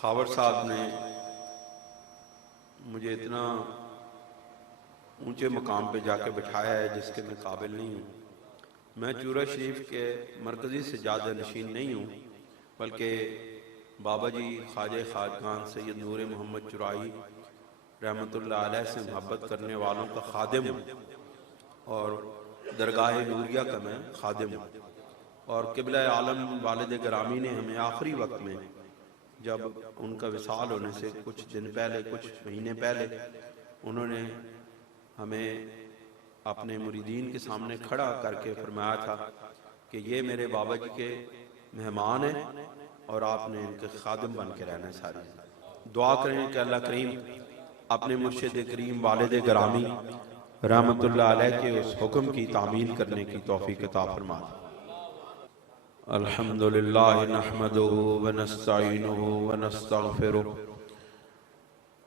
خاور صاحب نے مجھے اتنا اونچے مقام پہ جا کے بٹھایا ہے جس کے میں قابل نہیں ہوں۔ میں چورہ شریف کے مرکزی سجادہ نشین نہیں ہوں، بلکہ بابا جی خواجہ خواجگان سید نور محمد چرائی رحمۃ اللہ علیہ سے محبت کرنے والوں کا خادم ہوں، اور درگاہ نوریہ کا میں خادم ہوں۔ اور قبلہ عالم والد گرامی نے ہمیں آخری وقت میں جب ان کا وصال ہونے سے کچھ دن پہلے، کچھ مہینے پہلے، انہوں نے ہمیں اپنے مریدین کے سامنے کھڑا کر کے فرمایا تھا کہ یہ میرے بابا جی کے مہمان ہیں اور آپ نے ان کے خادم بن کے رہنا ہے ساری۔ دعا کریں کہ اللہ کریم اپنے مرشد کریم والد گرامی رحمت اللہ علیہ کے اس حکم کی تعمیل کرنے کی توفیق عطا فرمائے۔ الحمدللہ نحمدہ ونستعینہ ونستغفرہ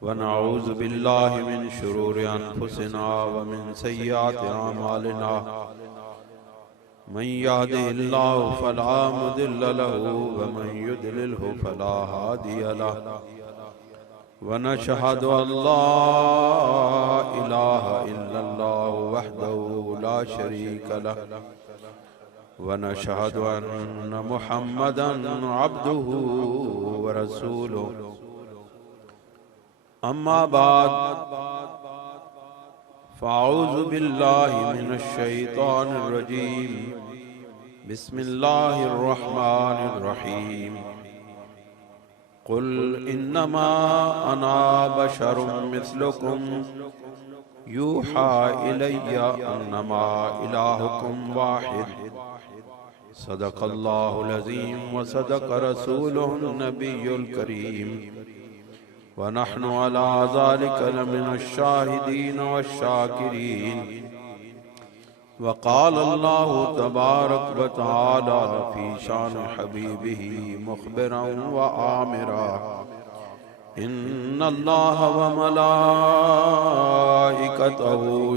ونعوذ باللہ من شرور انفسنا ومن سیئات اعمالنا من یهده اللہ فلا مضل له ومن یضللہ فلا ہادی له ونشهد ان لا الہ الا اللہ وحدہ لا شریک له ونشهد ان محمدا عبده ورسوله اما بعد فاعوذ باللہ من الشیطان الرجیم بسم اللہ الرحمن الرحیم قل انما انا بشر مثلکم یوحى الی انما الہکم واحد صدق اللہ العظیم وصدق رسولہ النبی الکریم ونحن على ذلك لمن الشاهدين والشاكرين وقال الله تبارك وتعالى في شان حبيبه مخبرا وآمرا إن الله وملائكته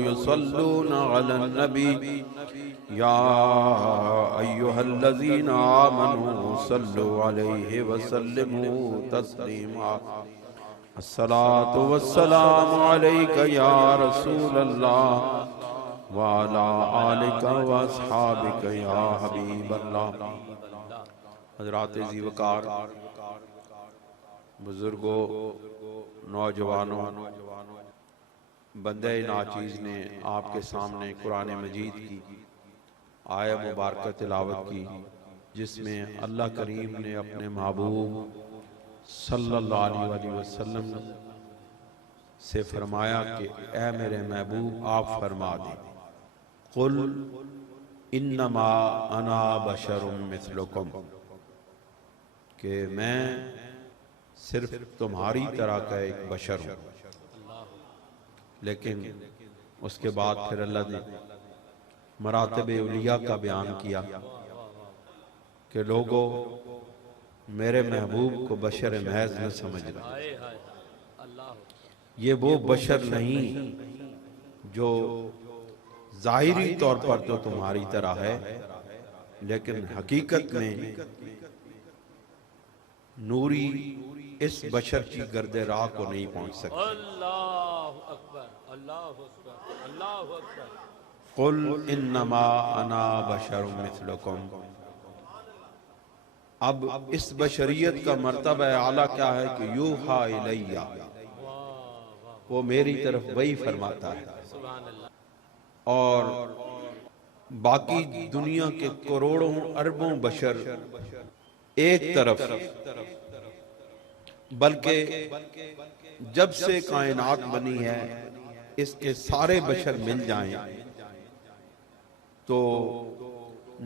يصلون على النبي يا أيها الذين آمنوا صلوا عليه وسلموا تسليما الصلاة والسلام عليك يا رسول الله وعلى آلك واصحابك يا حبيب الله۔ حضرات ذی وقار، بزرگوں، نوجوانوں، بندہ ناچیز نے آپ کے سامنے قرآن مجید کی آیہ مبارکہ تلاوت کی، جس میں اللہ کریم نے اپنے محبوب صلی اللہ علیہ وسلم سے فرمایا کہ اے میرے محبوب آپ فرما دیں، قل انما انا بشر مثلکم، کہ میں صرف تمہاری طرح کا ایک بشر ہوں۔ لیکن اس کے بعد پھر اللہ نے مراتب اولیاء کا بیان کیا کہ لوگوں میرے محبوب کو بشر محض نہ سمجھنا، یہ وہ بشر نہیں جو ظاہری طور پر تو تمہاری طرح ہے، لیکن حقیقت میں نوری اس بشر کی گرد راہ کو نہیں پہنچ سکتی۔ اللہ اکبر، اللہ اکبر، اللہ اکبر۔ قل انما انا بشر مثلکم، اب اس بشریت کا مرتبہ اعلیٰ کیا ہے کہ یوحى الیہ، وہ میری طرف وہی فرماتا ہے، اور باقی دنیا کے کروڑوں اربوں بشر ایک طرف، بلکہ جب سے کائنات بنی ہے اس کے سارے بشر مل جائیں تو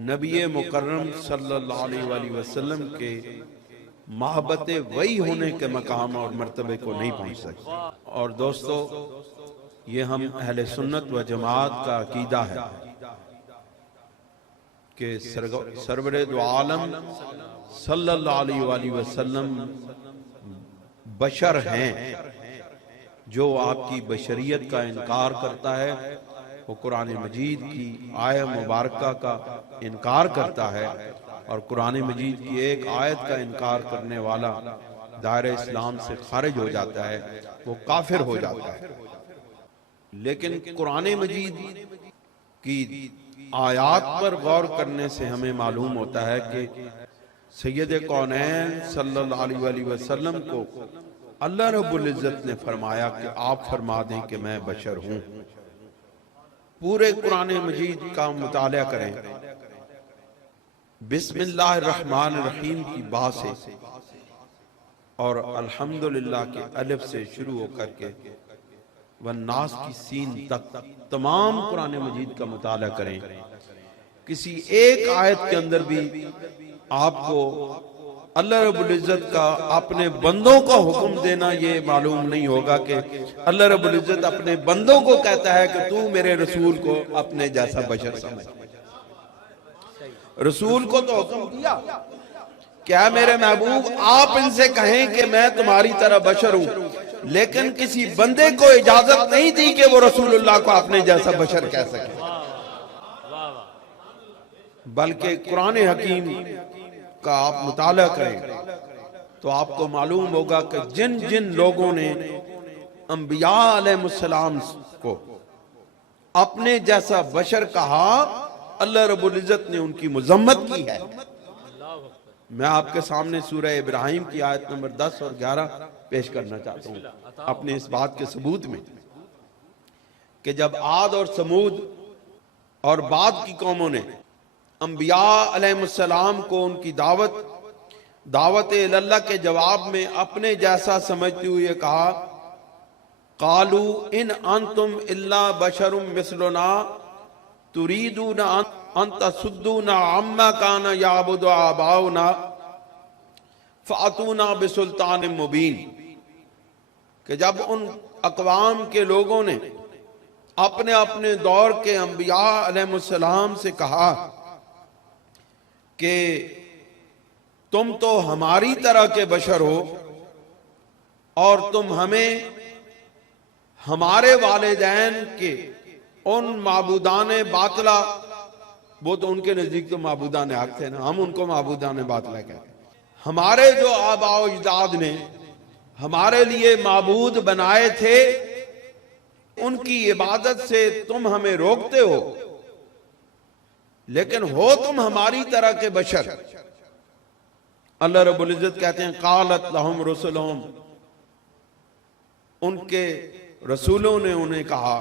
نبی مکرم صلی اللہ علیہ وآلہ وسلم کے محبت وحی ہونے کے مقام اور مرتبے کو نہیں پہنچ سکتے۔ اور دوستو، یہ ہم اہل سنت و جماعت کا عقیدہ ہے کہ سرور دو عالم صلی اللہ علیہ وآلہ وسلم بشر ہیں۔ جو آپ کی بشریت کا انکار کرتا ہے وہ قرآن مجید کی آیہ مبارکہ کا انکار کرتا ہے، اور قرآن مجید کی ایک آیت کا انکار کرنے والا دائرہ اسلام سے خارج ہو جاتا ہے، وہ کافر ہو جاتا ہے۔ لیکن قرآن مجید کی آیات پر غور کرنے سے ہمیں معلوم ہوتا ہے کہ سید کونین صلی اللہ علیہ وآلہ وسلم کو اللہ رب العزت نے فرمایا کہ آپ فرما دیں کہ میں بشر ہوں۔ پورے قرآن مجید کا مطالعہ کریں، بسم اللہ الرحمن الرحیم کی با سے اور الحمدللہ کے الف سے شروع ہو کر کے والناس کی سین تک تمام قرآن مجید کا مطالعہ کریں۔ کسی ایک آیت کے اندر بھی آپ کو اللہ رب العزت کا اپنے بندوں کا حکم دینا یہ معلوم نہیں ہوگا کہ اللہ رب العزت اپنے بندوں کو کہتا ہے کہ تو میرے رسول کو اپنے جیسا بشر سمجھ۔ رسول کو تو حکم دیا کیا میرے محبوب آپ ان سے کہیں کہ میں تمہاری طرح بشر ہوں، لیکن کسی بندے کو اجازت نہیں دی کہ وہ رسول اللہ کو اپنے جیسا بشر کہہ سکے، بلکہ قرآن حکیم کا آپ مطالعہ کریں تو آپ کو معلوم ہوگا کہ جن جن لوگوں نے انبیاء علیہ السلام کو اپنے جیسا بشر کہا، اللہ رب العزت نے ان کی مذمت کی ہے۔ میں آپ کے سامنے سورہ ابراہیم کی آیت نمبر 10 اور 11 پیش کرنا چاہتا ہوں اپنے اس بات کے ثبوت میں کہ جب عاد اور سمود اور بعد کی قوموں نے انبیاء علیہ السلام کو ان کی دعوت اللہ کے جواب میں اپنے جیسا سمجھتے ہوئے کہا، قالوا ان انتم الا بشر مثلنا تريدون ان تصدونا عما كان يعبد آباؤنا فأتونا بسلطان مبین، کہ جب ان اقوام کے لوگوں نے اپنے اپنے دور کے انبیاء علیہ السلام سے کہا کہ تم تو ہماری طرح کے بشر ہو اور تم ہمیں ہمارے والدین کے ان معبودان باطلہ، وہ تو ان کے نزدیک تو معبودان حق تھے نا، ہم ان کو معبودان باطلہ کہتے ہیں، ہمارے جو آباء و اجداد نے ہمارے لیے معبود بنائے تھے ان کی عبادت سے تم ہمیں روکتے ہو، لیکن ہو تم ہماری طرح کے بشر۔ اللہ رب العزت کہتے ہیں قالت لہم رسلہم، ان کے رسولوں نے انہیں کہا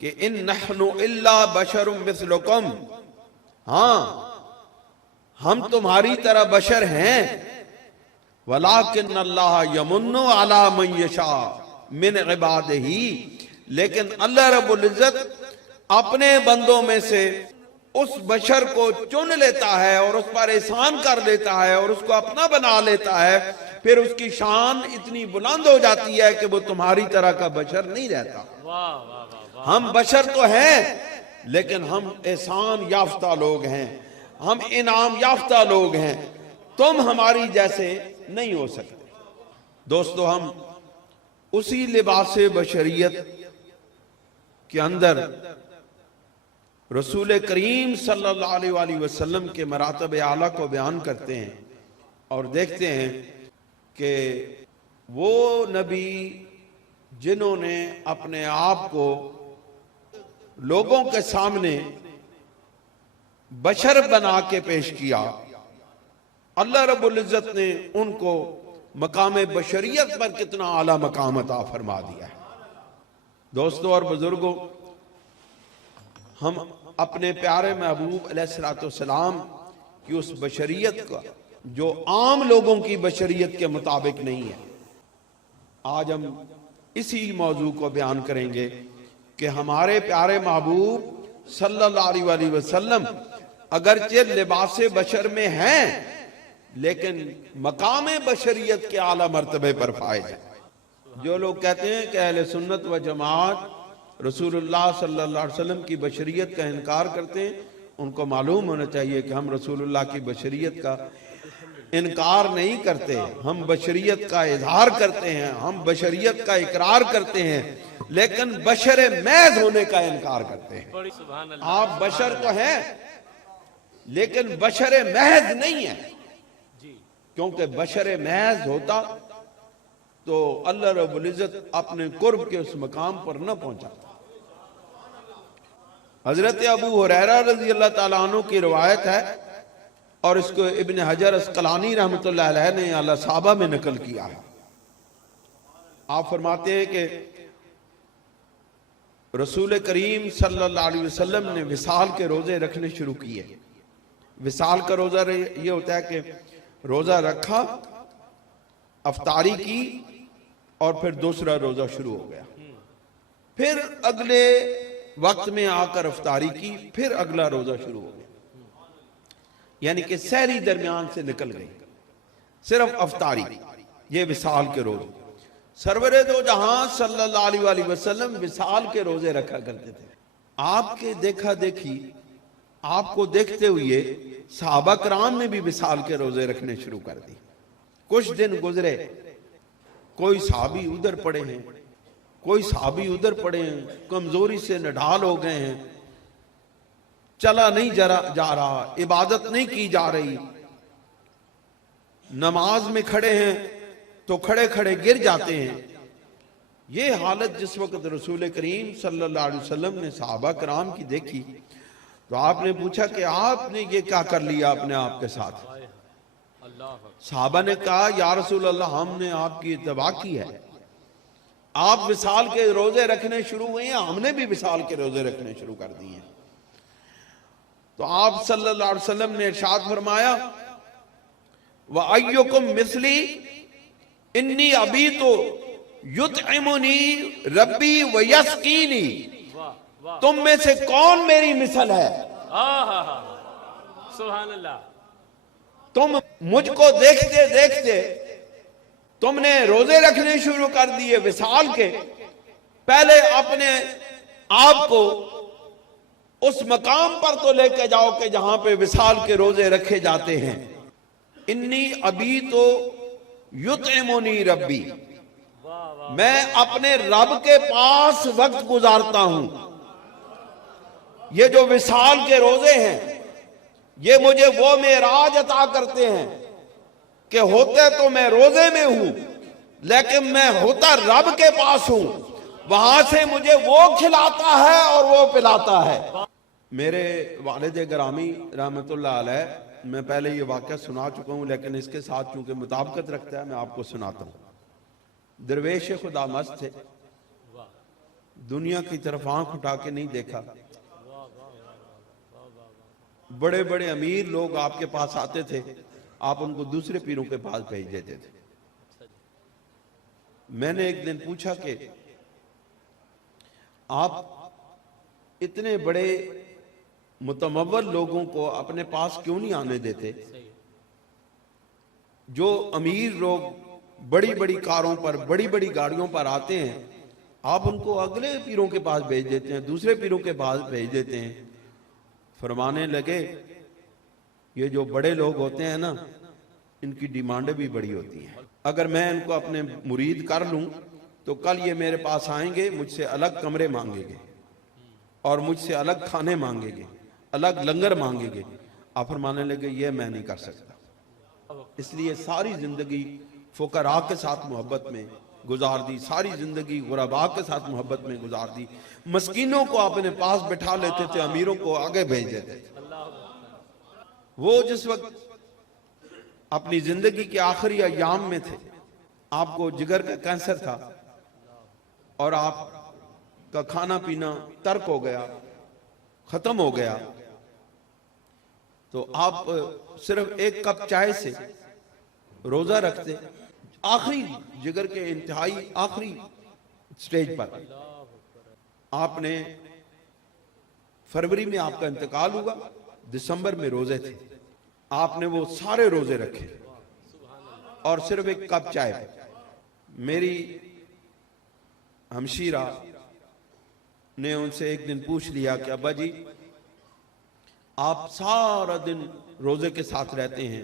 کہ ان نحن الا بشر مثلکم، ہاں ہم تمہاری طرح بشر ہیں، ولیکن اللہ یمن علی من یشاء من عبادہ، لیکن اللہ رب العزت اپنے بندوں میں سے اس بشر کو چن لیتا ہے اور اس پر احسان کر لیتا ہے اور اس کو اپنا بنا لیتا ہے، پھر اس کی شان اتنی بلند ہو جاتی ہے کہ وہ تمہاری طرح کا بشر نہیں رہتا۔ ہم بشر تو ہیں لیکن ہم احسان یافتہ لوگ ہیں، ہم انعام یافتہ لوگ ہیں، تم ہماری جیسے نہیں ہو سکتے۔ دوستو، ہم اسی لباس بشریت کے اندر رسول کریم صلی اللہ علیہ وآلہ وسلم کے مراتب اعلیٰ کو بیان کرتے ہیں اور دیکھتے ہیں کہ وہ نبی جنہوں نے اپنے آپ کو لوگوں کے سامنے بشر بنا کے پیش کیا، اللہ رب العزت نے ان کو مقام بشریت پر کتنا اعلیٰ مقام عطا فرما دیا ہے۔ دوستو اور بزرگوں، ہم اپنے پیارے محبوب علیہ السلام کی اس بشریت کا جو عام لوگوں کی بشریت کے مطابق نہیں ہے، آج ہم اسی موضوع کو بیان کریں گے کہ ہمارے پیارے محبوب صلی اللہ علیہ وآلہ وسلم اگرچہ لباس بشر میں ہیں لیکن مقام بشریت کے اعلیٰ مرتبے پر فائز ہیں۔ جو لوگ کہتے ہیں کہ اہل سنت و جماعت رسول اللہ صلی اللہ علیہ وسلم کی بشریت کا انکار کرتے ہیں، ان کو معلوم ہونا چاہیے کہ ہم رسول اللہ کی بشریت کا انکار نہیں کرتے، ہم بشریت کا اظہار کرتے ہیں، ہم بشریت کا اقرار کرتے ہیں، لیکن بشر محض ہونے کا انکار کرتے ہیں۔ آپ بشر تو ہیں لیکن بشر محض نہیں ہیں۔ کیونکہ بشر محض ہوتا تو اللہ رب العزت اپنے قرب کے اس مقام پر نہ پہنچا۔ حضرت ابو ہریرہ رضی اللہ تعالیٰ عنہ کی روایت ہے، اور اس کو ابن حجر اسقلانی رحمۃ اللہ علیہ نے اعلیٰ صحابہ میں نقل کیا ہے۔ آپ فرماتے ہیں کہ رسول کریم صلی اللہ علیہ وسلم نے وصال کے روزے رکھنے شروع کیے۔ وصال کا روزہ یہ ہوتا ہے کہ روزہ رکھا، افطاری کی، اور پھر دوسرا روزہ شروع ہو گیا، پھر اگلے وقت میں آ کر افطاری کی، پھر اگلا روزہ شروع ہو گیا، یعنی کہ سحری درمیان سے نکل گئی، صرف افطاری۔ یہ وصال کے روزے سرور دو جہاں صلی اللہ علیہ وآلہ وسلم وصال کے روزے رکھا کرتے تھے۔ آپ کے دیکھا دیکھی، آپ کو دیکھتے ہوئے صحابہ کرام نے بھی وصال کے روزے رکھنے شروع کر دی۔ کچھ دن گزرے، کوئی صحابی ادھر پڑے ہیں، کوئی صحابی ادھر پڑے ہیں، کمزوری سے نڈھال ہو گئے ہیں، چلا نہیں جا رہا، عبادت نہیں کی جا رہی، نماز میں کھڑے ہیں تو کھڑے کھڑے گر جاتے ہیں۔ یہ حالت جس وقت رسول کریم صلی اللہ علیہ وسلم نے صحابہ کرام کی دیکھی تو آپ نے پوچھا کہ آپ نے یہ کیا کر لیا اپنے آپ کے ساتھ؟ صحابہ نے کہا یا رسول اللہ، ہم نے آپ کی اتباع کی ہے، آپ وصال کے روزے رکھنے شروع ہوئے ہیں، ہم نے بھی وصال کے روزے رکھنے شروع کر دیے ہیں۔ تو آپ صلی اللہ علیہ وسلم نے ارشاد فرمایا وَأَيُّكُمْ مِثْلِي إِنِّي أَبِيتُ يُطْعِمُنِي رَبِّي وَيَسْقِينِي، تم میں سے کون میری مثل ہے؟ سبحان اللہ۔ تم مجھ کو دیکھتے دیکھتے تم نے روزے رکھنے شروع کر دیے وصال کے، پہلے اپنے آپ کو اس مقام پر تو لے کے جاؤ کہ جہاں پہ وصال کے روزے رکھے جاتے ہیں۔ انی ابیت یطعمنی ربی، میں اپنے رب کے پاس وقت گزارتا ہوں۔ یہ جو وصال کے روزے ہیں یہ مجھے وہ معراج عطا کرتے ہیں کہ ہوتے تو میں روزے میں ہوں لیکن میں ہوتا رب کے پاس ہوں، وہاں سے مجھے وہ کھلاتا ہے اور وہ پلاتا ہے۔ میرے والد گرامی رحمت اللہ علیہ، میں پہلے یہ واقعہ سنا چکا ہوں لیکن اس کے ساتھ چونکہ مطابقت رکھتا ہے میں آپ کو سناتا ہوں۔ درویش خدا مست تھے، دنیا کی طرف آنکھ اٹھا کے نہیں دیکھا۔ بڑے بڑے امیر لوگ آپ کے پاس آتے تھے، آپ ان کو دوسرے پیروں کے پاس بھیج دیتے تھے۔ میں نے ایک دن پوچھا کہ آپ اتنے بڑے متمول لوگوں کو اپنے پاس کیوں نہیں آنے دیتے؟ جو امیر لوگ بڑی بڑی کاروں پر، بڑی بڑی گاڑیوں پر آتے ہیں، آپ ان کو اگلے پیروں کے پاس بھیج دیتے ہیں، دوسرے پیروں کے پاس بھیج دیتے ہیں۔ فرمانے لگے یہ جو بڑے لوگ ہوتے ہیں نا، ان کی ڈیمانڈیں بھی بڑی ہوتی ہیں۔ اگر میں ان کو اپنے مرید کر لوں تو کل یہ میرے پاس آئیں گے، مجھ سے الگ کمرے مانگیں گے اور مجھ سے الگ کھانے مانگیں گے، الگ لنگر مانگیں گے۔ آپ فرمانے لگے یہ میں نہیں کر سکتا۔ اس لیے ساری زندگی فقراء کے ساتھ محبت میں گزار دی، ساری زندگی غرباء کے ساتھ محبت میں گزار دی۔ مسکینوں کو اپنے پاس بٹھا لیتے تھے، امیروں کو آگے بھیج دیتے تھے۔ وہ جس وقت اپنی زندگی کے آخری ایام میں تھے، آپ کو جگر کا کینسر تھا اور آپ کا کھانا پینا ترک ہو گیا، ختم ہو گیا، تو آپ صرف ایک کپ چائے سے روزہ رکھتے، آخری جگر کے انتہائی آخری سٹیج پر۔ آپ نے فروری میں آپ کا انتقال ہوا، دسمبر میں روزے تھے، آپ نے وہ سارے روزے رکھے اور صرف ایک کپ چائے پہ۔ میری ہمشیرہ نے ان سے ایک دن پوچھ لیا کہ ابا جی آپ سارا دن روزے کے ساتھ رہتے ہیں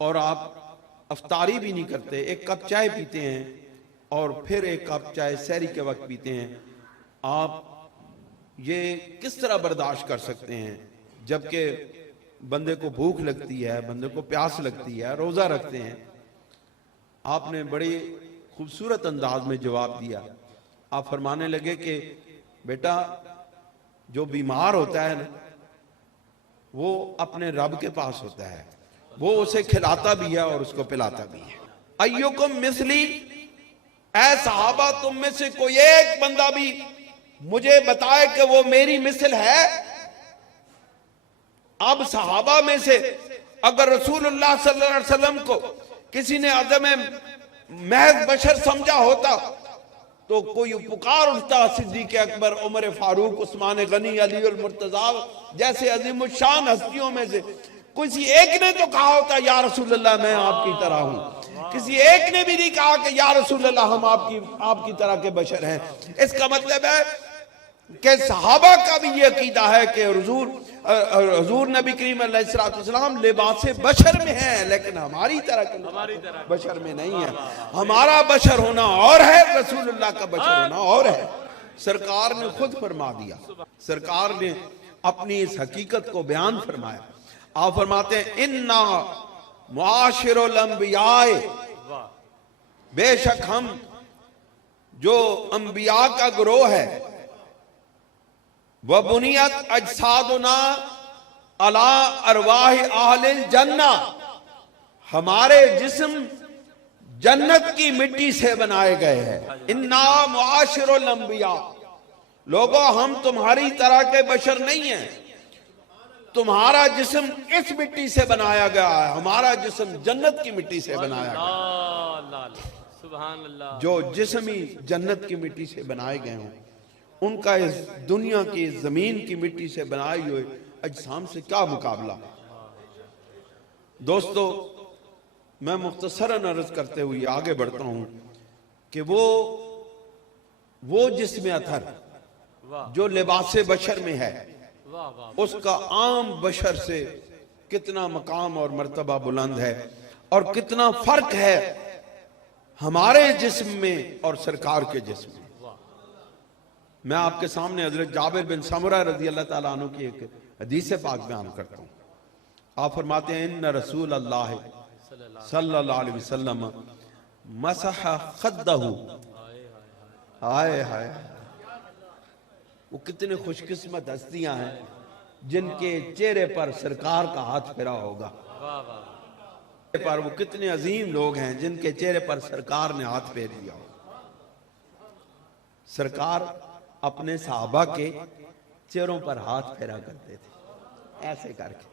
اور آپ افطاری بھی نہیں کرتے، ایک کپ چائے پیتے ہیں اور پھر ایک کپ چائے سحری کے وقت پیتے ہیں، آپ یہ کس طرح برداشت کر سکتے ہیں؟ جبکہ بندے کو بھوک لگتی ہے، بندے کو پیاس لگتی ہے، روزہ رکھتے ہیں. آپ نے بڑی خوبصورت انداز میں جواب دیا. آپ فرمانے لگے کہ بیٹا جو بیمار ہوتا ہے نا وہ اپنے رب کے پاس ہوتا ہے، وہ اسے کھلاتا بھی ہے اور اس کو پلاتا بھی ہے. ایوکم مثلی، اے صحابہ تم میں سے کوئی ایک بندہ بھی مجھے بتائے کہ وہ میری مثل ہے. اب صحابہ میں سے اگر رسول اللہ صلی اللہ علیہ وسلم کو کسی نے عدم محض بشر سمجھا ہوتا تو کوئی پکار اٹھتا صدیق اکبر، عمر فاروق، عثمان غنی، علی المرتضی جیسے عظیم الشان ہستیوں میں سے کسی ایک نے تو کہا ہوتا یا رسول اللہ میں آپ کی طرح ہوں. کسی ایک نے بھی نہیں کہا کہ یا رسول اللہ ہم آپ کی طرح کے بشر ہیں. اس کا مطلب ہے کہ صحابہ کا بھی یہ عقیدہ ہے کہ حضور نبی کریم علیہ السلام لباس بشر میں ہیں لیکن ہماری طرح کے بشر میں نہیں ہے. ہمارا بشر ہونا اور ہے، رسول اللہ کا بشر ہونا اور ہے. سرکار نے خود فرما دیا، سرکار نے اپنی اس حقیقت کو بیان فرمایا. آپ فرماتے ہیں اِنَّا معاشر الانبیاء، بے شک ہم جو انبیاء کا گروہ ہے، وَبُنِيَتْ أَجْسَادُنَا عَلَىٰ أَرْوَاحِ أَهْلِ الْجَنَّةِ، ہمارے جسم جنت کی مٹی سے بنائے گئے ہیں. اِنَّا مُعَاشِرُ الْأَنْبِيَاء، لوگو ہم تمہاری طرح کے بشر نہیں ہیں، تمہارا جسم اس مٹی سے بنایا گیا ہے، ہمارا جسم جنت کی مٹی سے بنایا گیا. سبحان اللہ. جو جسم ہی جنت کی مٹی سے بنائے گئے ہوں ان کا اس دنیا کی زمین کی مٹی سے بنائی ہوئے اجسام سے کیا مقابلہ. دوستو میں مختصراً عرض کرتے ہوئے آگے بڑھتا ہوں کہ وہ جسم اطہر جو لباس بشر میں ہے اس کا عام بشر سے کتنا مقام اور مرتبہ بلند ہے اور کتنا فرق ہے ہمارے جسم میں اور سرکار کے جسم میں. میں آپ کے سامنے حضرت جابر بن سمرہ رضی اللہ تعالیٰ عنہ کی ایک حدیث پاک بیان کرتا ہوں. آپ فرماتے ہیں ان رسول اللہ صلی اللہ علیہ وسلم مسح خدہ. آئے ہائے، وہ کتنے خوش قسمت ہستیاں ہیں جن کے چہرے پر سرکار کا ہاتھ پھرا ہوگا. پر وہ کتنے عظیم لوگ ہیں جن کے چہرے پر سرکار نے ہاتھ پھیر دیا ہو. سرکار اپنے صحابہ کے چہروں پر ہاتھ پھیرا کرتے تھے ایسے کر کے.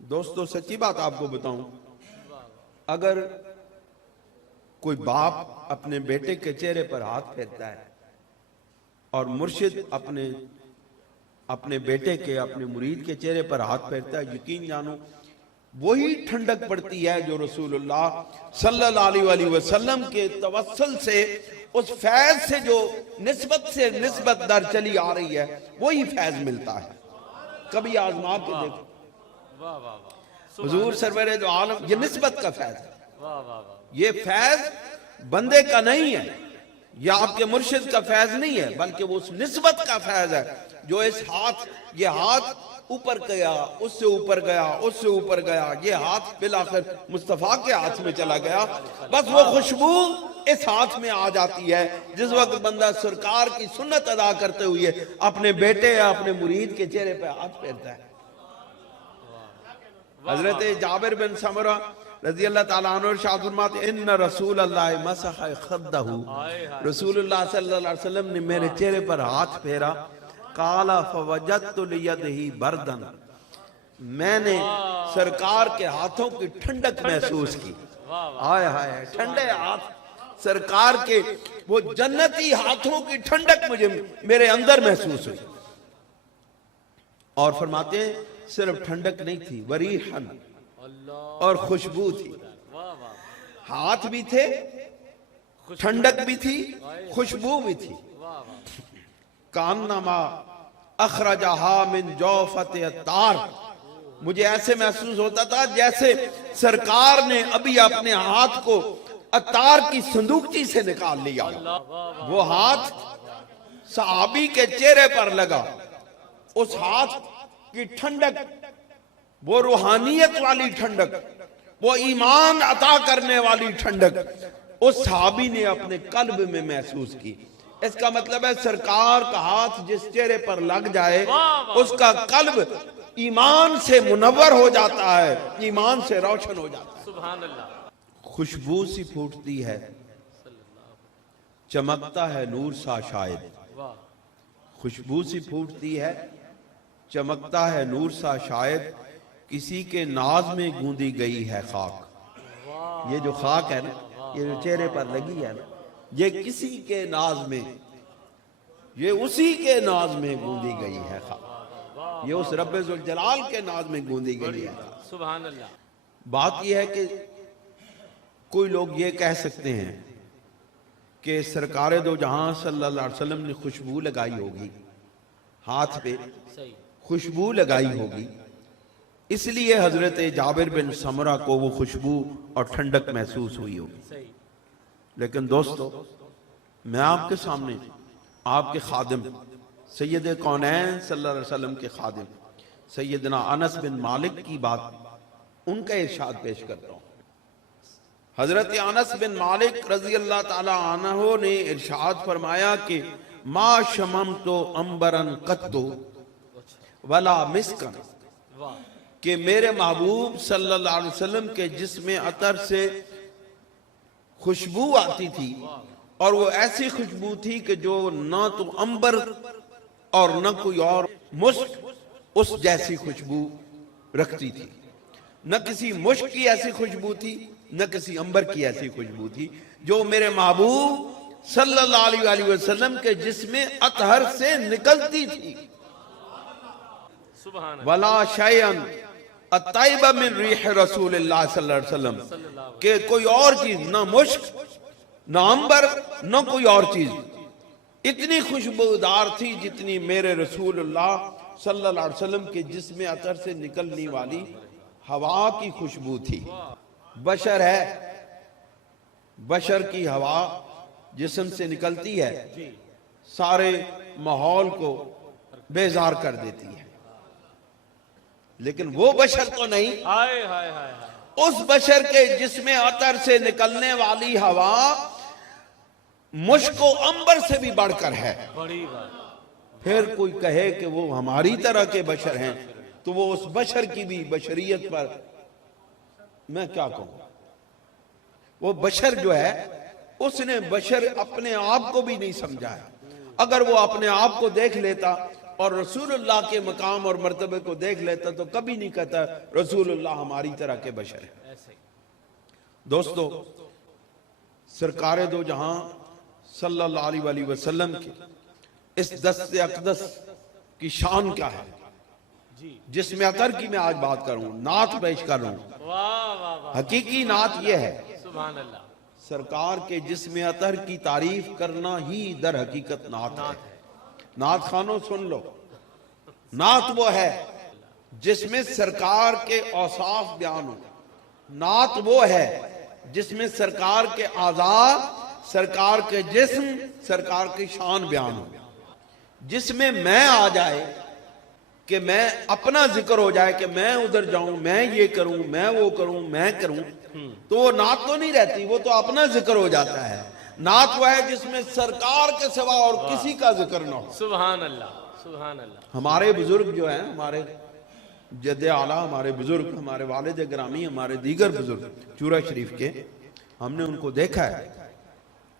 دوستو سچی بات آپ کو بتاؤں، اگر کوئی باپ اپنے بیٹے کے چہرے پر ہاتھ پھیرتا ہے اور مرشد اپنے بیٹے کے اپنے مرید کے چہرے پر ہاتھ پھیرتا ہے، یقین جانو وہی ٹھنڈک پڑتی ہے جو رسول اللہ صلی اللہ علیہ وسلم کے توسل سے اس فیض سے جو نسبت در چلی آ رہی ہے وہی فیض ملتا ہے. کبھی آزما کے دیکھو حضور سرور دو عالم، یہ نسبت کا فیض ہے. یہ فیض بندے کا نہیں ہے، یہ آپ کے مرشد کا فیض نہیں ہے، بلکہ وہ اس نسبت کا فیض ہے جو یہ ہاتھ اوپر گیا، اس سے اوپر گیا، اس سے اوپر گیا، یہ ہاتھ بالآخر مصطفیٰ کے ہاتھ میں چلا گیا. بس وہ خوشبو اس ہاتھ میں آ جاتی ہے جس وقت بندہ سرکار کی سنت ادا کرتے ہوئے اپنے بیٹے یا اپنے مرید کے چہرے پہ ہاتھ پھیرتا ہے. حضرت جابر بن سمرہ رضی اللہ تعالیٰ عنہ ارشاد فرماتے ان رسول اللہ مسح خدہ، رسول اللہ صلی اللہ علیہ وسلم نے میرے چہرے پر ہاتھ پھیرا. قال فوجدت لیدہ بردن، میں نے سرکار کے ہاتھوں کی ٹھنڈک محسوس کی. آئے ہائے، ٹھنڈے ہاتھ سرکار کے، وہ جنتی ہاتھوں کی ٹھنڈک میرے اندر محسوس ہوئی. اور فرماتے ہیں صرف ٹھنڈک نہیں تھی، وریحن، اور خوشبو تھی. ہاتھ بھی تھے، ٹھنڈک بھی تھی، خوشبو بھی تھی. کانما اخرجہا من جوفت التار، مجھے ایسے محسوس ہوتا تھا جیسے سرکار نے ابھی اپنے ہاتھ کو اتار کی صندوقچی سے نکال لیا. وہ ہاتھ صحابی کے چہرے پر لگا، اس ہاتھ کی ٹھنڈک وہ روحانیت والی ٹھنڈک، وہ ایمان عطا کرنے والی ٹھنڈک اس صحابی نے اپنے قلب میں محسوس کی۔ اس کا مطلب ہے سرکار کا ہاتھ جس چہرے پر لگ جائے اس کا قلب ایمان سے منور ہو جاتا ہے، ایمان سے روشن ہو جاتا ہے۔ سبحان اللہ۔ خوشبو سی پھوٹتی ہے، چمکتا ہے نور سا شاید۔ واہ خوشبو سی پھوٹتی ہے، چمکتا ہے نور سا شاید، کسی کے ناز میں گوندی گئی ہے خاک۔ یہ جو خاک ہے نا، یہ جو چہرے پر لگی ہے نا، یہ کسی کے ناز میں، یہ اسی کے ناز میں گوندی گئی ہے خاک، یہ اس رب ذوالجلال کے ناز میں گوندی گئی ہے۔ سبحان اللہ۔ بات یہ ہے کہ کوئی لوگ یہ کہہ سکتے ہیں کہ سرکار دو جہاں صلی اللہ علیہ وسلم نے خوشبو لگائی ہوگی، ہاتھ پہ صحیح۔ خوشبو لگائی ہوگی، اس لیے حضرت جابر بن سمرہ کو وہ خوشبو اور ٹھنڈک محسوس ہوئی ہوگی۔ صحیح۔ لیکن دوستو، میں آپ کے سامنے آپ کے خادم سید کونین صلی اللہ علیہ وسلم کے خادم سیدنا انس بن مالک کی بات، ان کا ارشاد پیش کرتا ہوں۔ حضرت انس بن مالک رضی اللہ تعالی عنہ نے ارشاد فرمایا کہ ما شممت عنبرا قط ولا مسکا، واہ کہ میرے محبوب صلی اللہ علیہ وسلم کے جسم عطر سے خوشبو آتی تھی، اور وہ ایسی خوشبو تھی کہ جو نہ تو عنبر اور نہ کوئی اور مشک اس جیسی خوشبو رکھتی تھی، نہ کسی مشک کی ایسی خوشبو تھی، نہ کسی عنبر کی ایسی خوشبو تھی جو میرے محبوب صلی اللہ علیہ وسلم کے جسم اطہر سے نکلتی تھی۔ سبحان اللہ۔ ولا شیئن اطیب من ریح رسول اللہ صلی اللہ علیہ وسلم، کہ کوئی اور چیز، نہ مشک نہ عنبر نہ کوئی اور چیز اتنی خوشبودار تھی جتنی میرے رسول اللہ صلی اللہ علیہ وسلم کے جسم اطہر سے نکلنے والی ہوا کی خوشبو تھی۔ بشر ہے، بشر کی ہوا جسم سے نکلتی ہے، سارے ماحول کو بیزار کر دیتی ہے، لیکن وہ بشر تو نہیں۔ ہائے ہائے ہائے ہائے۔ اس بشر کے جسم عطر سے نکلنے والی ہوا مشک و عنبر سے بھی بڑھ کر ہے۔ بڑی بات۔ پھر کوئی کہے کہ وہ ہماری طرح کے بشر ہیں تو وہ اس بشر کی بھی بشریت پر میں کیا کہوں۔ وہ بشر جو ہے، اس نے بشر اپنے آپ کو بھی نہیں سمجھا ہے۔ اگر وہ اپنے آپ کو دیکھ لیتا اور رسول اللہ کے مقام اور مرتبے کو دیکھ لیتا تو کبھی نہیں کہتا رسول اللہ ہماری طرح کے بشر ہیں۔ ایسے ہی۔ دوستو، سرکار دو جہاں صلی اللہ علیہ وسلم کی اس دست اقدس کی شان کیا ہے، جی۔ جس میں عطر کی میں آج بات کروں، نعت پیش کر رہا ہوں۔ واہ واہ واہ۔ حقیقی نعت یہ ہے، سبحان اللہ۔ سرکار کے جسم عطر کی تعریف کرنا ہی در حقیقت نعت ہے۔ نعت خانوں سن لو، نعت وہ ہے جس میں سرکار کے اوصاف بیان ہو، نعت وہ ہے جس میں سرکار کے اعضاء، سرکار کے جسم، سرکار کی شان بیان ہو، جس میں میں آ جائے کہ میں اپنا ذکر ہو جائے کہ میں ادھر جاؤں، میں یہ کروں، میں وہ کروں، میں کروں، تو وہ نعت تو نہیں رہتی، وہ تو اپنا ذکر ہو جاتا ہے۔ نعت وہ ہے جس میں سرکار کے سوا اور کسی کا ذکر نہ ہو۔ سبحان اللہ۔ سبحان اللہ۔ ہمارے بزرگ جو ہیں، ہمارے جد اعلیٰ، ہمارے بزرگ، ہمارے والد گرامی، ہمارے دیگر بزرگ چورہ شریف کے، ہم نے ان کو دیکھا ہے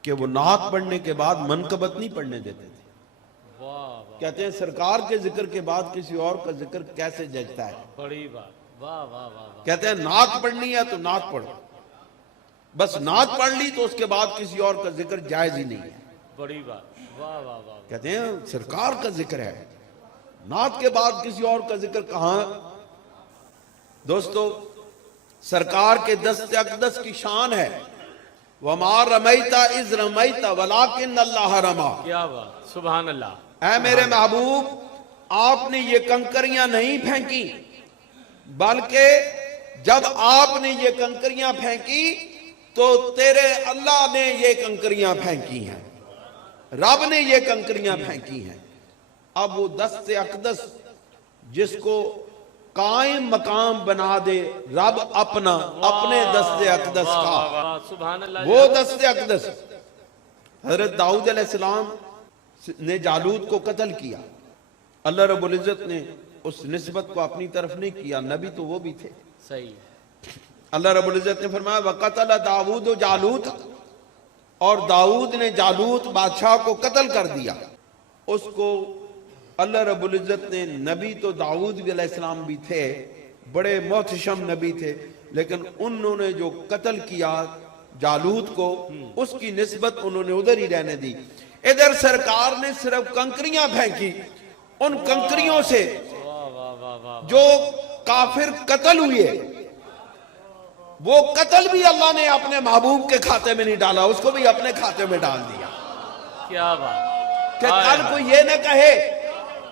کہ وہ نعت پڑھنے کے بعد منقبت نہیں پڑھنے دیتے تھے۔ واہ واہ۔ کہتے ہیں سرکار کے ذکر کے بعد کسی اور کا ذکر کیسے ججتا ہے۔ بڑی بات۔ واہ واہ واہ واہ۔ کہتے ہیں نعت پڑھنی ہے تو نعت پڑھو، بس نعت پڑھ لی تو اس کے بعد کسی اور کا ذکر جائز ہی نہیں ہے۔ بڑی بات۔ واہ واہ واہ۔ کہتے ہیں سرکار کا ذکر ہے، نعت کے بعد کسی اور کا ذکر کہاں۔ دوستو، سرکار کے دست اقدس کی شان ہے، وَمَا رَمَيْتَ إِذْ رَمَيْتَ وَلَكِنَّ اللَّهَ رَمَى۔ کیا بات۔ سبحان اللہ۔ اے میرے محبوب، آپ نے یہ کنکریاں نہیں پھینکی، بلکہ جب آپ نے یہ کنکریاں پھینکی تو تیرے اللہ نے یہ کنکریاں پھینکی ہیں، رب نے یہ کنکریاں پھینکی ہیں۔ اب وہ دست اقدس جس کو قائم مقام بنا دے رب اپنا اپنے دست اقدس کا. واہ، سبحان اللہ. وہ دست اقدس. حضرت داؤد علیہ السلام نے جالوت کو قتل کیا. اللہ رب العزت نے اس نسبت کو اپنی طرف نہیں کیا، نبی تو وہ بھی تھے. صحیح. اللہ رب العزت نے فرمایا وَقَتَلَ داؤد جالوت، اور داؤد نے جالوت بادشاہ کو قتل کر دیا. اس کو اللہ رب العزت نے، نبی تو داؤد علیہ السلام بھی تھے، بڑے محتشم نبی تھے، لیکن انہوں نے جو قتل کیا جالوت کو، اس کی نسبت انہوں نے ادھر ہی رہنے دی. ادھر سرکار نے صرف کنکریاں پھینکی، ان کنکریوں سے واہ واہ واہ واہ. جو کافر قتل ہوئے، وہ قتل بھی اللہ نے اپنے محبوب کے کھاتے میں نہیں ڈالا، اس کو بھی اپنے کھاتے میں ڈال دیا. کیا بات. کہ کل کوئی یہ نہ کہے،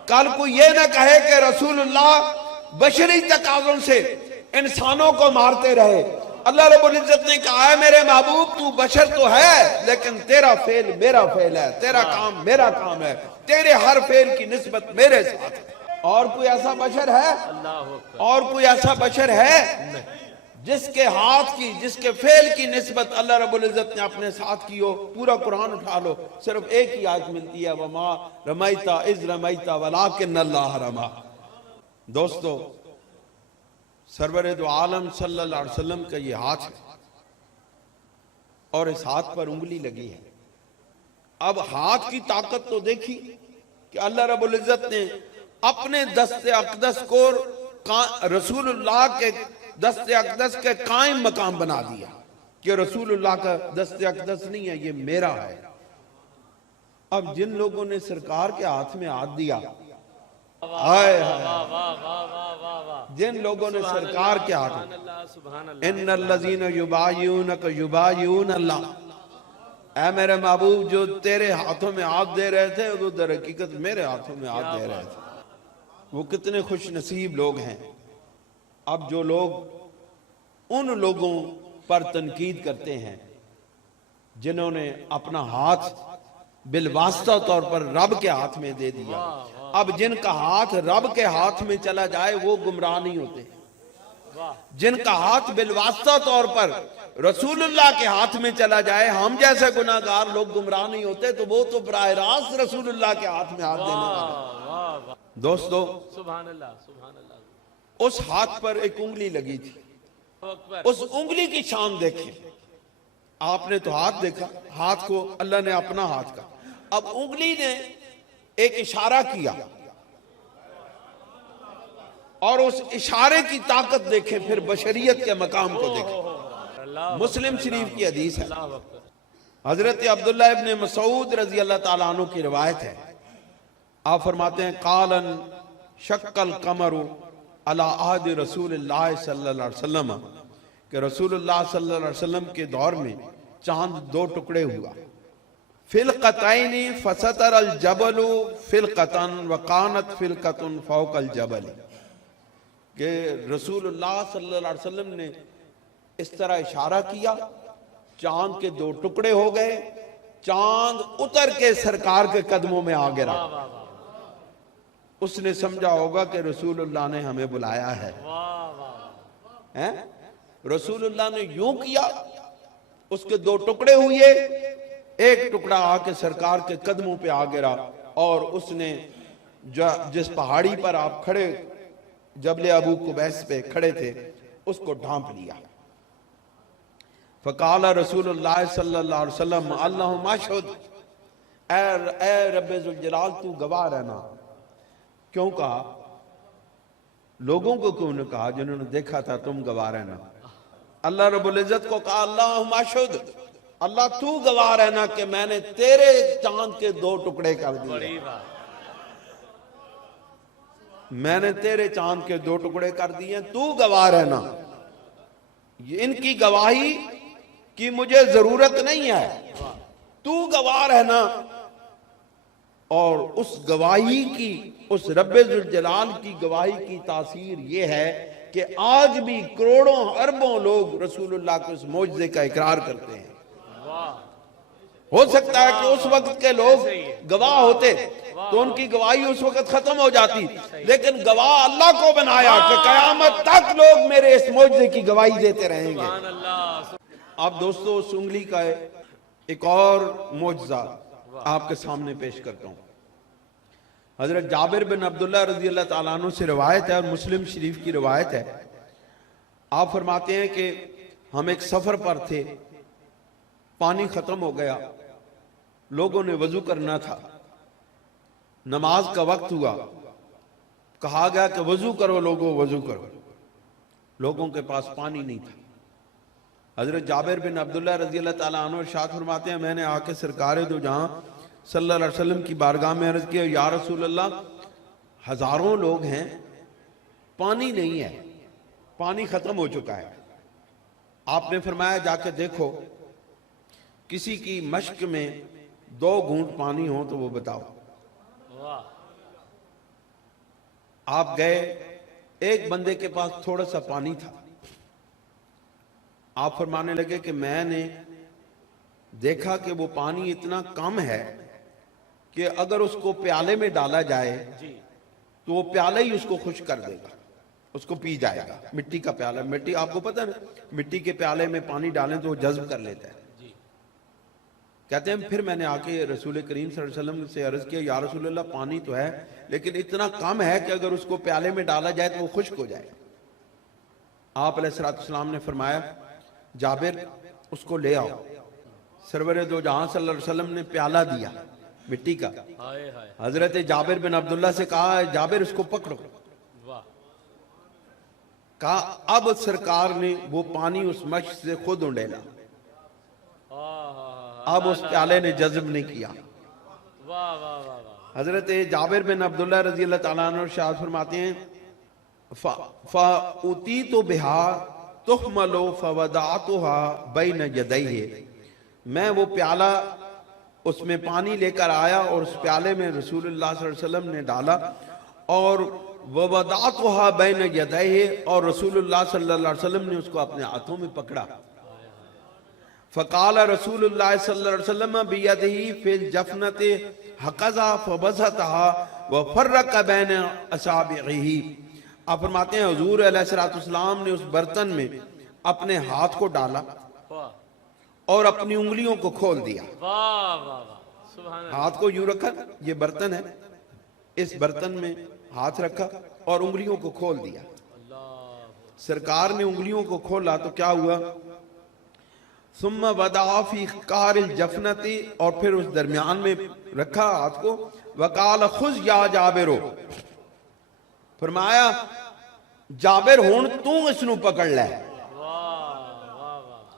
کل کوئی یہ نہ کہے کہ رسول اللہ بشری تقاضوں سے انسانوں کو مارتے رہے. اللہ رب العزت نے کہا ہے میرے محبوب تو بشر تو ہے، لیکن تیرا فعل میرا فعل ہے، تیرا کام میرا کام ہے، تیرے ہر فعل کی نسبت میرے ساتھ ہے. اور کوئی ایسا بشر ہے؟ اللہ اکبر. اور کوئی ایسا بشر ہے جس کے ہاتھ کی، جس کے فعل کی نسبت اللہ رب العزت نے اپنے ساتھ کی ہو؟ پورا قرآن اٹھا لو، صرف ایک ہی آیت ملتی ہے وَمَا رَمَيْتَ إِذْ رَمَيْتَ وَلَكِنَّ اللَّهَ رَمَى. دوستو، سرور دو عالم صلی اللہ علیہ وسلم کا یہ ہاتھ ہے، اور اس ہاتھ پر انگلی لگی ہے. اب ہاتھ کی طاقت تو دیکھی کہ اللہ رب العزت نے اپنے دست اقدس کو رسول اللہ کے دست اقدس کے قائم مقام بنا دیا کہ رسول اللہ کا دست اقدس نہیں ہے، یہ میرا ہے. اب جن لوگوں نے سرکار کے ہاتھ میں ہاتھ دیا، آئے واہ واہ واہ واہ واہ واہ. جن لوگوں نے سرکار کے ہاتھ سبحان اللہ سبحان اللہ. ان الذین یبایعونک یبایعون اللہ. اے میرے محبوب، جو تیرے ہاتھوں میں ہاتھ دے رہے تھے وہ در حقیقت میرے ہاتھوں میں ہاتھ دے رہے تھے. وہ کتنے خوش نصیب لوگ ہیں. اب جو لوگ ان لوگوں پر تنقید کرتے ہیں جنہوں نے اپنا ہاتھ بالواسطہ طور پر رب کے ہاتھ میں دے دیا، اب جن کا ہاتھ رب کے ہاتھ میں چلا جائے وہ گمراہ نہیں ہوتے. واہ. جن کا ہاتھ بالواسطہ طور پر رسول اللہ کے ہاتھ میں چلا جائے، ہم جیسے گناہگار لوگ گمراہ نہیں ہوتے، تو وہ تو براہ راست رسول اللہ کے ہاتھ میں ہاتھ دینے والے. واہ واہ. دوستو، سبحان اللہ سبحان اللہ. اس ہاتھ پر ایک انگلی لگی تھی. اکبر. اس انگلی کی شان دیکھیں. آپ نے تو ہاتھ دیکھا، ہاتھ کو اللہ نے اپنا ہاتھ کا، اب انگلی نے ایک اشارہ کیا، اور اس اشارے کی طاقت دیکھیں، پھر بشریت کے مقام کو دیکھیں. اللہ مسلم شریف کی حدیث ہے، اللہ اکبر. حضرت عبداللہ ابن مسعود رضی اللہ تعالیٰ عنہ کی روایت ہے. آپ فرماتے ہیں قالن شق القمر علی عہد رسول اللہ صلی اللہ علیہ وسلم، کہ رسول اللہ صلی اللہ علیہ وسلم کے دور میں چاند دو ٹکڑے ہوا. فلقتین فستر الجبل فلقتن وقانت فلقتن فوق الجبل، کہ رسول اللہ صلی اللہ علیہ وسلم نے اس طرح اشارہ کیا، چاند کے دو ٹکڑے ہو گئے، چاند اتر کے سرکار کے قدموں میں آ گرا. اس نے سمجھا ہوگا کہ رسول اللہ نے ہمیں بلایا ہے. رسول اللہ نے یوں کیا، اس کے دو ٹکڑے ہوئے، ایک ٹکڑا آ کے سرکار کے قدموں پہ آ گرا، اور اس نے جس پہاڑی پر آپ کھڑے، جبل ابو قبیس پہ کھڑے تھے، اس کو ڈھانپ لیا. فقال رسول اللہ صلی اللہ علیہ وسلم اللہم اشہد، اے رب ذوالجلال تو گواہ رہنا. کیوں کہا؟ لوگوں کو کیوں نے کہا جنہوں نے دیکھا تھا؟ تم گواہ رہنا. اللہ رب العزت کو کہا اللہم اشہد، اللہ تو گواہ رہنا کہ میں نے تیرے چاند کے دو ٹکڑے کر دیے. میں نے تیرے چاند کے دو ٹکڑے کر دیے، تو گواہ رہنا. ان کی گواہی کی مجھے ضرورت نہیں ہے، تو گواہ رہنا. اور اس گواہی کی، اس رب ذوالجلال کی گواہی کی تاثیر یہ ہے کہ آج بھی کروڑوں اربوں لوگ رسول اللہ کے اس معجزے کا اقرار کرتے ہیں. ہو سکتا ہے کہ اس وقت کے لوگ گواہ ہوتے، تو ان کی گواہی اس وقت ختم ہو جاتی، لیکن گواہ اللہ کو بنایا کہ قیامت تک لوگ میرے اس معجزے کی گواہی دیتے رہیں گے۔ سبحان اللہ۔ اب دوستو اس انگلی کا ایک اور معجزہ آپ کے سامنے پیش کرتا ہوں۔ حضرت جابر بن عبداللہ رضی اللہ تعالیٰ عنہ سے روایت ہے اور مسلم شریف کی روایت ہے۔ آپ فرماتے ہیں کہ ہم ایک سفر پر تھے، پانی ختم ہو گیا، لوگوں نے وضو کرنا تھا، نماز کا وقت ہوا، کہا گیا کہ وضو کرو لوگوں، وضو کرو، لوگوں کے پاس پانی نہیں تھا۔ حضرت جابر بن عبداللہ رضی اللہ تعالیٰ عنہ ارشاد فرماتے ہیں میں نے آ کے سرکار دو جہاں صلی اللہ علیہ وسلم کی بارگاہ میں عرض کیا یا رسول اللہ ہزاروں لوگ ہیں، پانی نہیں ہے، پانی ختم ہو چکا ہے۔ آپ نے فرمایا جا کے دیکھو کسی کی مشک میں 2 گھونٹ پانی ہو تو وہ بتاؤ۔ واہ۔ آپ گئے، ایک بندے کے پاس تھوڑا سا پانی تھا، آپ فرمانے لگے کہ میں نے دیکھا کہ وہ پانی اتنا کم ہے کہ اگر اس کو پیالے میں ڈالا جائے تو وہ پیالہ ہی اس کو خشک کر دے گا، اس کو پی جائے گا۔ مٹی کا پیالہ، مٹی آپ کو پتہ ہے مٹی کے پیالے میں پانی ڈالیں تو وہ جذب کر لیتا ہے۔ کہتے ہیں پھر میں نے آ کے رسول کریم صلی اللہ علیہ وسلم سے عرض کیا یا رسول اللہ پانی تو ہے لیکن اتنا کم ہے کہ اگر اس کو پیالے میں ڈالا جائے تو وہ خشک ہو جائے۔ آپ علیہ السلام نے فرمایا جابر اس کو لے آؤ۔ سرور دو جہاں صلی اللہ علیہ وسلم نے پیالہ دیا مٹی کا، ہائے ہائے۔ حضرت جابر بن عبداللہ سے کہا جابر اس کو پکڑو۔ واہ۔ کہا اب سرکار نے وہ پانی اس مشک سے خود انڈیلا، اب اس پیالے نے جذب نہیں کیا۔ واہ واہ واہ واہ۔ حضرت جابر بن عبداللہ رضی اللہ تعالیٰ عنہ ارشاد فرماتے ہیں فَأُتِيتُ بِهَا تُحْمَلُ فَوَضَعْتُهَا بَيْنَ يَدَيْهِ، میں وہ پیالہ اس میں پانی لے کر آیا اور اس پیالے میں رسول اللہ صلی اللہ علیہ وسلم نے ڈالا اور وَوَضَعْتُهَا بَيْنَ يَدَيْهِ، اور رسول اللہ صلی اللہ علیہ وسلم نے اس کو اپنے ہاتھوں میں پکڑا۔ فقال رسول اللہ صلی اللہ علیہ وسلم بِيَدِهِ فِي الْجَفْنَةِ حَقَزَا فَبَسَطَهَا وَفَرَّقَ بَيْنَ أَصَابِعِهِ۔ آپ فرماتے ہیں حضور علیہ السلام نے اس برتن میں اپنے ہاتھ کو ڈالا اور اپنی انگلیوں کو کھول دیا۔ واہ واہ واہ۔ سبحان اللہ۔ ہاتھ کو یوں رکھا، یہ برتن ہے، اس برتن میں ہاتھ رکھا اور انگلیوں کو کھول دیا۔ سرکار نے انگلیوں کو کھولا تو کیا ہوا؟ ثم وضع فی قعر الجفنۃ، اور پھر اس درمیان میں رکھا ہاتھ کو، وقال خذ یا جابرو، فرمایا جابر ہون تو اس نو پکڑ لے۔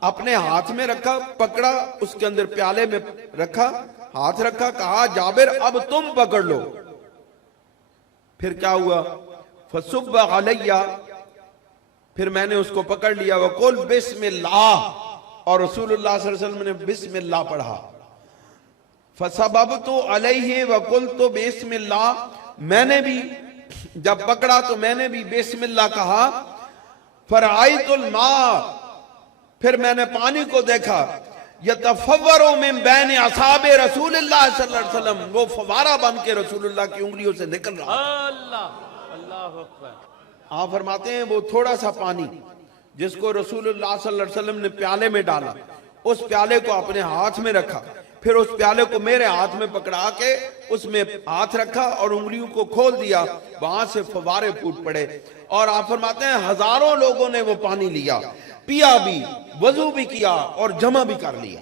اپنے ہاتھ میں رکھا، پکڑا، اس کے اندر پیالے میں رکھا، ہاتھ رکھا، کہا جابر اب تم پکڑ لو۔ پھر کیا ہوا؟ فصب علیہ، پھر میں نے اس کو پکڑ لیا، وقل بسم اللہ، اور رسول اللہ صلی اللہ علیہ وسلم نے بسم اللہ پڑھا۔ فصببت علیہ وقلت بسم اللہ، میں نے بھی جب پکڑا تو میں نے بھی بسم اللہ کہا۔ فرعیت الماء، پھر میں نے پانی کو دیکھا، یتفور من بین اصحاب رسول اللہ صلی اللہ علیہ وسلم، وہ فوارہ بن کے رسول اللہ کی انگلیوں سے نکل رہا۔ اللہ اللہ اکبر۔ آپ فرماتے ہیں وہ تھوڑا سا پانی جس کو رسول اللہ صلی اللہ علیہ وسلم نے پیالے میں ڈالا، اس پیالے کو اپنے ہاتھ میں رکھا، پھر اس پیالے کو میرے ہاتھ میں پکڑا کے اس میں ہاتھ رکھا اور انگلیوں کو کھول دیا، وہاں سے فوارے پھوٹ پڑے۔ اور آپ فرماتے ہیں ہزاروں لوگوں نے وہ پانی لیا، پیا بھی، وضو بھی کیا اور جمع بھی کر لیا۔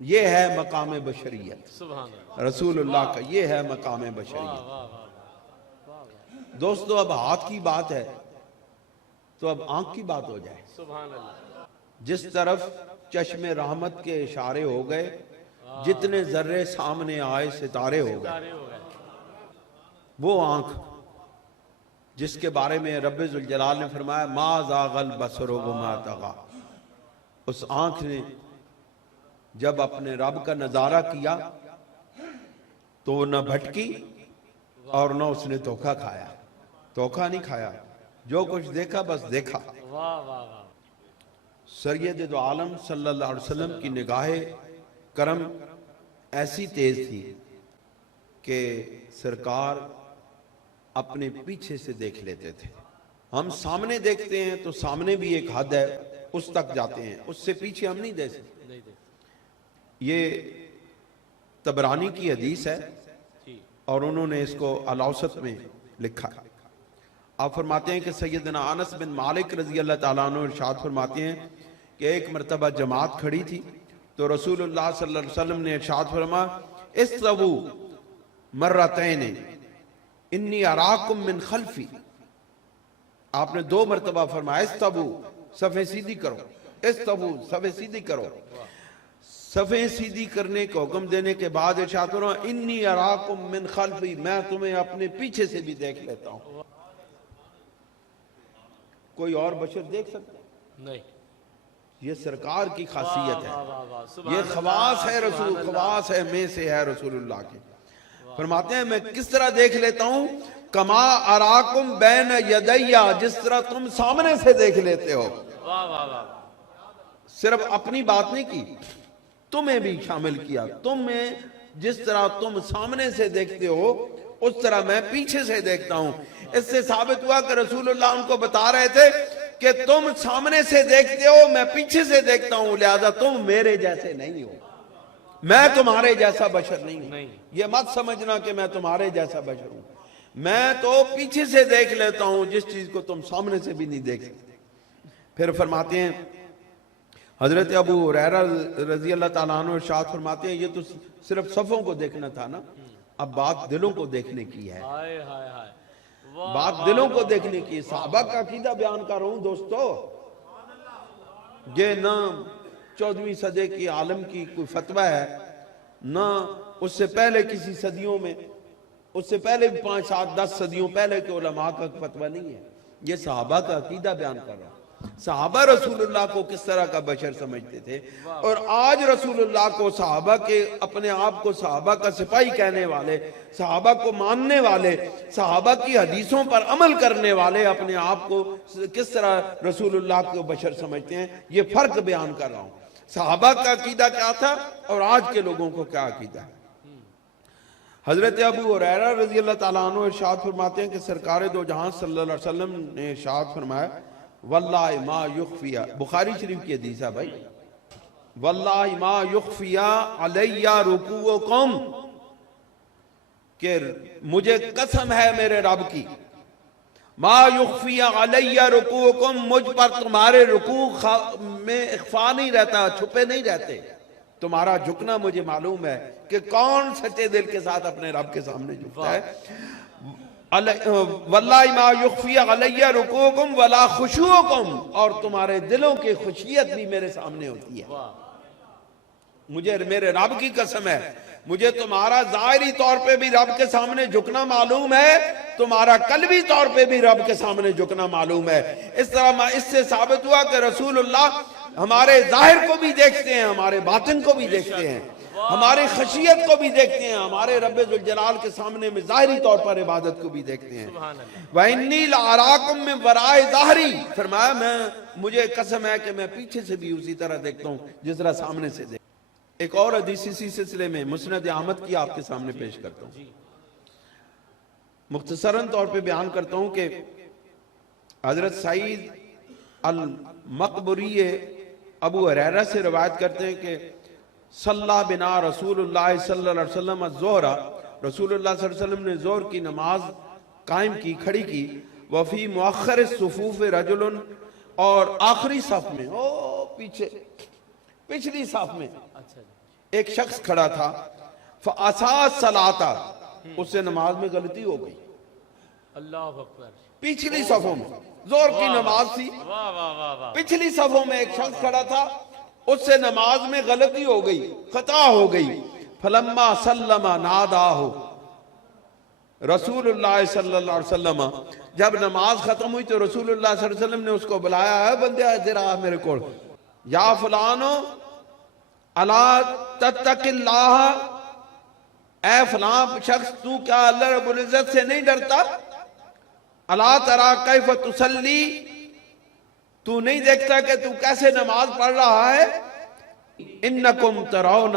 یہ ہے مقام بشریت، سبحان اللہ۔ رسول اللہ کا یہ ہے مقام بشریت۔ واہ واہ۔ دوستو اب ہاتھ کی بات ہے تو اب آنکھ کی بات ہو جائے۔ سبحان اللہ۔ جس طرف چشم رحمت کے اشارے ہو گئے، جتنے ذرے سامنے آئے ستارے ہو گئے، سارے ہو گئے۔ وہ آنکھ جس کے بارے میں رب ذوالجلال نے فرمایا ما زاغ البصر وما طغى، اس آنکھ نے جب اپنے رب کا نظارہ کیا تو وہ نہ بھٹکی اور نہ اس نے دھوکہ کھایا، دھوکہ نہیں کھایا، جو کچھ دیکھا بس دیکھا۔ واہ واہ واہ۔ سید دو عالم صلی اللہ علیہ وسلم کی نگاہ کرم ایسی تیز تھی کہ سرکار اپنے پیچھے سے دیکھ لیتے تھے. ہم سامنے دیکھتے ہیں تو سامنے بھی ایک حد ہے، اس تک جاتے ہیں، اس سے پیچھے ہم نہیں دیکھ سکتے. یہ طبرانی کی حدیث ہے اور انہوں نے اس کو الاوسط میں لکھا ہے. آپ فرماتے ہیں کہ سیدنا انس بن مالک رضی اللہ تعالیٰ عنہ ارشاد فرماتے ہیں کہ ایک مرتبہ جماعت کھڑی تھی تو رسول اللہ صلی اللہ علیہ وسلم نے ارشاد فرمایا استووا مرتین انی اراکم من خلفی. آپ نے 2 مرتبہ فرمایا استووا، صفیں سیدھی کرو، استووا، صفیں سیدھی کرو. صفیں سیدھی کرنے کا حکم دینے کے بعد ارشاد فرمایا انی اراکم من خلفی، میں تمہیں اپنے پیچھے سے بھی دیکھ لیتا ہوں. کوئی اور بشر دیکھ سکتا ہے؟ نہیں. یہ سرکار کی خاصیت ہے، سبحان یہ خواص ہے رسول، خواص ہے میں سے ہے رسول اللہ کے. فرماتے ہیں میں کس طرح دیکھ لیتا ہوں؟ کما اراکم بین یدیا، جس طرح تم سامنے سے دیکھ لیتے ہو. واہ واہ واہ. صرف اپنی بات نہیں کی، تمہیں بھی شامل کیا. تمہیں جس طرح تم سامنے سے دیکھتے ہو اس طرح میں پیچھے سے دیکھتا ہوں. اس سے ثابت ہوا کہ رسول اللہ ان کو بتا رہے تھے کہ تم سامنے سے دیکھتے ہو، میں پیچھے سے دیکھتا ہوں، لہذا تم میرے جیسے نہیں ہو، میں تمہارے جیسا بشر نہیں ہوں. یہ مت سمجھنا کہ میں تمہارے جیسا بشر ہوں، میں تو پیچھے سے دیکھ لیتا ہوں جس چیز کو تم سامنے سے بھی نہیں دیکھ سکتے. پھر فرماتے ہیں حضرت ابو ہریرہ رضی اللہ تعالیٰ عنہ ارشاد فرماتے ہیں یہ تو صرف صفوں کو دیکھنا تھا نا، اب بات دلوں کو دیکھنے کی ہے. ہائے ہائے ہائے. بات دلوں کو دیکھنے کی. صحابہ کا عقیدہ بیان کر رہا ہوں دوستو. یہ نہ 14ویں صدی کی عالم کی کوئی فتویٰ ہے، نہ اس سے پہلے کسی صدیوں میں، اس سے پہلے 5 7 10 صدیوں پہلے کے علماء کا فتویٰ نہیں ہے. یہ صحابہ کا عقیدہ بیان کر رہا ہوں. صحابہ رسول اللہ کو کس طرح کا بشر سمجھتے تھے، اور آج رسول اللہ کو صحابہ کے اپنے آپ کو صحابہ کا سپاہی کہنے والے، صحابہ کو ماننے والے، صحابہ کی حدیثوں پر عمل کرنے والے اپنے آپ کو کس طرح رسول اللہ کو بشر سمجھتے ہیں. یہ فرق بیان کر رہا ہوں. صحابہ کا عقیدہ کیا تھا اور آج کے لوگوں کو کیا عقیدہ ہے. حضرت ابو ہریرہ رضی اللہ تعالیٰ عنہ ارشاد فرماتے ہیں کہ سرکار دو جہاں صلی اللہ علیہ وسلم نے ارشاد فرمایا واللہ ما یخفی، بخاری شریف کی حدیث ہے بھائی، واللہ ما یخفی علی رکوعکم، کہ مجھے قسم ہے میرے رب کی، ما یخفی علی رکوعکم، مجھ پر تمہارے رکوع میں اخفا نہیں رہتا، چھپے نہیں رہتے. تمہارا جھکنا مجھے معلوم ہے کہ کون سچے دل کے ساتھ اپنے رب کے سامنے جھکتا ہے. واللہ ما یخفی علی رکوعکم ولا خشوعکم، اور تمہارے دلوں کی خشیت بھی میرے سامنے ہوتی ہے. مجھے میرے رب کی قسم ہے، مجھے تمہارا ظاہری طور پہ بھی رب کے سامنے جھکنا معلوم ہے، تمہارا قلبی طور پہ بھی رب کے سامنے جھکنا معلوم ہے. اس طرح اس سے ثابت ہوا کہ رسول اللہ ہمارے ظاہر کو بھی دیکھتے ہیں، ہمارے باطن کو بھی دیکھتے ہیں، ہماری خشیت کو بھی دیکھتے ہیں، ہمارے رب ذوالجلال کے سامنے میں ظاہری طور پر عبادت کو بھی دیکھتے ہیں. وَإِنِّي لَأَرَاكُم مِّن وَرَاءِ ظَهْرِي، فرمایا مجھے قسم ہے کہ میں پیچھے سے بھی اسی طرح دیکھتا ہوں جس طرح سامنے سے دیکھتا ہوں. ایک اور حدیث اسی سلسلے میں مسند احمد کی آپ کے سامنے پیش کرتا ہوں. مختصراً طور پہ بیان کرتا ہوں کہ حضرت سعید المقبری ابو ہریرہ سے روایت کرتے ہیں کہ صلی بنا رسول اللہ صلی اللہ علیہ وسلم الظہر، رسول اللہ صلی اللہ علیہ وسلم نے ظہر کی نماز قائم کی، کھڑی کی. وفی مؤخر الصفوف رجل، اور آخری صف میں، پیچھے پچھلی صف میں ایک شخص کھڑا تھا. فَأَسَاءَ الصَّلَاةَ، اس سے نماز میں غلطی ہو گئی. اللہ اکبر. پچھلی صفوں میں ظہر کی نماز تھی، پچھلی صفوں میں ایک شخص کھڑا تھا، اس سے نماز میں غلطی ہو گئی، خطا ہو گئی. فلما سلم ناداہ، رسول اللہ صلی اللہ علیہ وسلم جب نماز ختم ہوئی تو رسول اللہ صلی اللہ علیہ وسلم نے اس کو بلایا، ہے بندے ادھر آ میرے کو، یا فلانو الا تتق اللہ، اے فلان شخص تو کیا اللہ رب العزت سے نہیں ڈرتا؟ الا ترى کیف تصلی، تو نہیں دیکھتا کہ تو کیسے نماز پڑھ رہا ہے؟ انکم ترون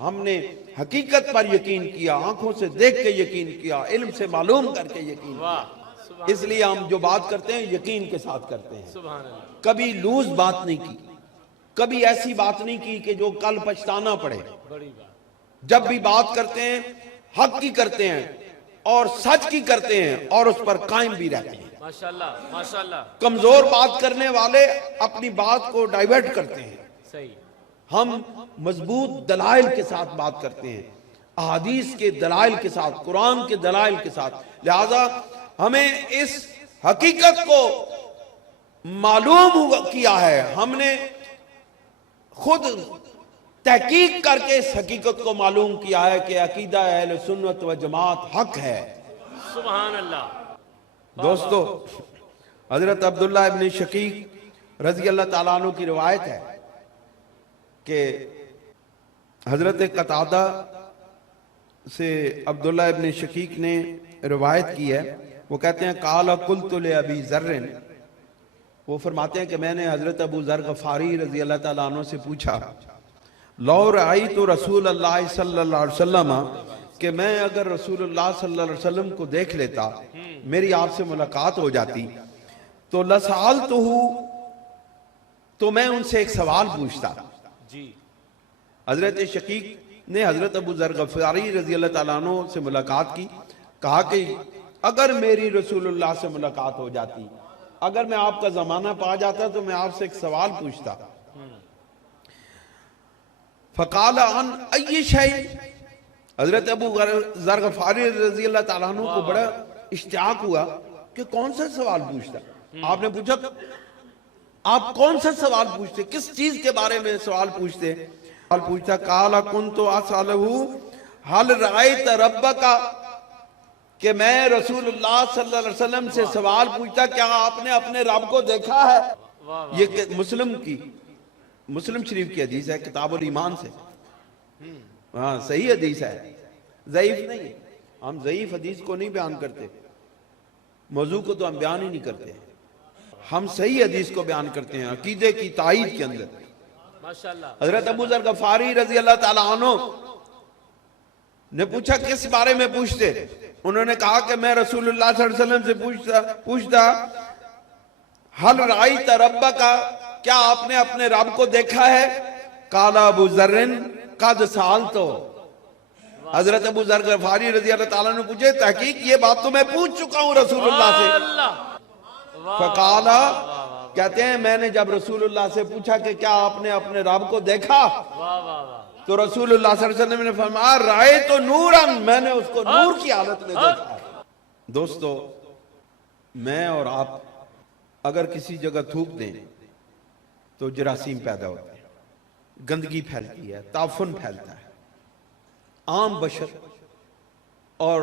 ہم نے حقیقت پر یقین کیا، آنکھوں سے دیکھ کے یقین کیا، علم سے معلوم کر کے یقین کیا۔ واہ اس لیے ہم جو بات کرتے ہیں یقین کے ساتھ کرتے ہیں، سبحان اللہ، کبھی لوز بات نہیں کی، کبھی ایسی بات نہیں کی کہ جو کل پچھتانا پڑے۔ بڑی بات، جب بھی بات کرتے ہیں حق کی کرتے ہیں اور سچ کی کرتے ہیں اور اس پر قائم بھی رہتے ہیں۔ ماشاءاللہ ماشاءاللہ، کمزور بات کرنے والے اپنی بات کو ڈائیورٹ کرتے ہیں، صحیح، ہم مضبوط دلائل کے ساتھ بات کرتے ہیں، احادیث کے دلائل کے ساتھ، قرآن کے دلائل کے ساتھ۔ لہذا ہمیں اس حقیقت کو معلوم کیا ہے، ہم نے خود تحقیق کر کے اس حقیقت کو معلوم کیا ہے کہ عقیدہ اہل سنت و جماعت حق ہے۔ سبحان اللہ، دوستو، حضرت عبداللہ ابن شقیق رضی اللہ تعالیٰ عنہ کی روایت ہے کہ حضرت قتادہ سے عبداللہ ابن شقیق نے روایت کی ہے، وہ کہتے ہیں قال قلت لأبی ذر، وہ فرماتے ہیں کہ میں نے حضرت ابو ذر غفاری رضی اللہ تعالیٰ عنہ سے پوچھا لو رأیت رسول اللہ صلی اللہ علیہ وسلم، کہ میں اگر رسول اللہ صلی اللہ علیہ وسلم کو دیکھ لیتا، میری آپ سے ملاقات ہو جاتی، تو لسألتہ، تو میں ان سے ایک سوال پوچھتا۔ جی، حضرت شقیق نے حضرت ابو ذر غفاری رضی اللہ تعالیٰ عنہ سے ملاقات کی، کہا کہ اگر میری رسول اللہ سے ملاقات ہو جاتی، اگر میں آپ کا زمانہ پا جاتا تو میں آپ سے ایک سوال پوچھتا۔ فقال عن ای شیء، حضرت ابو ذر غفاری رضی اللہ تعالیٰ عنہ کو بڑا اشتیاق ہوا کہ کون سا سوال پوچھتا۔ آپ نے پوچھا آپ کون سا سوال پوچھتے، کس چیز کے بارے میں سوال پوچھتے؟ سوال پوچھتا قال کنت اسألہ هل رأیت ربک، کہ میں رسول اللہ صلی اللہ علیہ وسلم سے سوال پوچھتا کیا آپ نے اپنے رب کو دیکھا ہے؟ یہ مسلم شریف کی حدیث ہے، کتاب الایمان سے، ہاں صحیح حدیث ہے، ضعیف نہیں۔ ہم ضعیف حدیث کو نہیں بیان کرتے، موضوع کو تو ہم بیان ہی نہیں کرتے، ہم صحیح حدیث کو بیان کرتے ہیں عقیدے کی تائید کے اندر۔ ماشاءاللہ، حضرت ابو ذر غفاری رضی اللہ تعالیٰ عنہ نے پوچھا کس بارے میں پوچھتے؟ انہوں نے کہا کہ میں رسول اللہ صلی اللہ علیہ وسلم سے پوچھتا حل رأیت ربک، کیا آپ نے اپنے رب کو دیکھا ہے؟ قال ابو ذر قد سألتو، حضرت ابو ذر غفاری رضی اللہ تعالیٰ نے پوچھے تحقیق یہ بات تو میں پوچھ چکا ہوں رسول اللہ سے۔ اللہ، فقال، کہتے ہیں میں نے جب رسول اللہ سے پوچھا کہ کیا آپ نے اپنے رب کو دیکھا، واہ واہ واہ، تو رسول اللہ صلی اللہ علیہ وسلم نے فرمایا رأیت نوراً، میں نے اس کو نور کی حالت میں دیکھا۔ دوستو، میں اور آپ اگر کسی جگہ تھوک دیں تو جراثیم پیدا ہوتے ہیں، گندگی پھیلتی ہے، تعفن پھیلتا ہے۔ عام بشر اور